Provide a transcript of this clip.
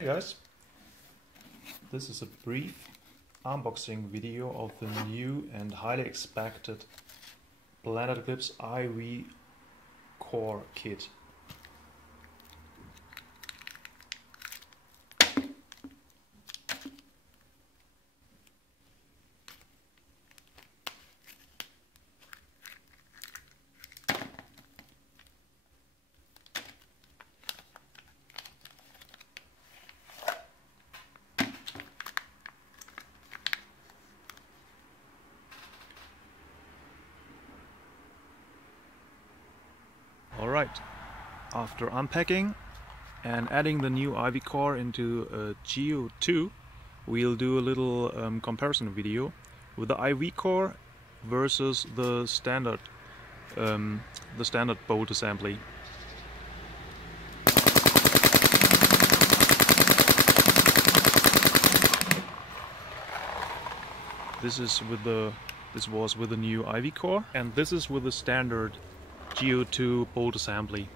Hey guys, this is a brief unboxing video of the new and highly expected Planet Eclipse IV core kit. Alright, after unpacking and adding the new IV core into Geo2, we'll do a little comparison video with the IV core versus the standard bolt assembly. This was with the new IV core, and this is with the standard Geo2 bolt assembly.